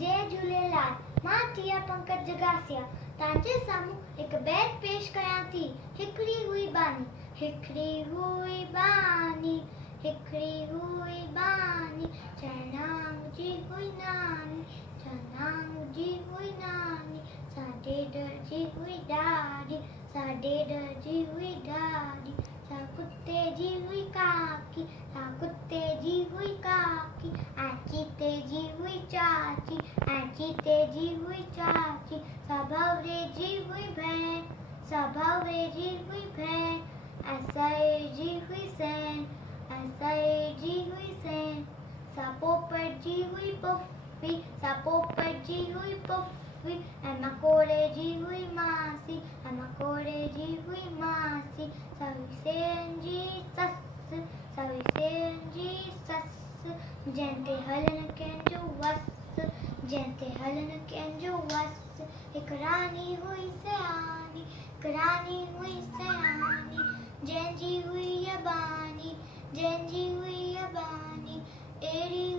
जय झूलेलाल। मां टिया पंकज जगासिया तव्हांजे साम्हूं हिकु बैत पेश कयां थी। हिकिड़ी हुई बानी, हिकिड़ी हुई बानी, हिकिड़ी हुई बानी, चनाम जी हुई नानी, चनाम जी हुई नानी, साडे दर्जी हुई ॾाॾी, साडे दर्जी हुई ॾाॾी, सा कुत्ते जी हुई काकी, सा कुत्ते जी हुई काकी, ऐं चीते जी हुई चाची, ऐं चीते जी हुई चाची, सा भवरे जी हुई भेण, सा भवरे जी हुई भेण, ऐं सए जी हुई सेण, ऐं सए जी हुई सेण, सा पोपट जी हुई पुफी, सा पोपट जी हुई पुफी, ऐं मकोड़े जी हुई मासी, ऐं मकोड़े जी हुई मासी, सविसेन जी ससु, सविसेन जी ससु, जंहिंते हलनि कंहिंजो वसु, जंहिंते हलनि कंहिंजो वसु, हिकु रानी हुई सयानी, हिकु रानी हुई सयानी, जंहिंजी हुई अबानी, जंहिंजी हुई अबानी, अहिड़ी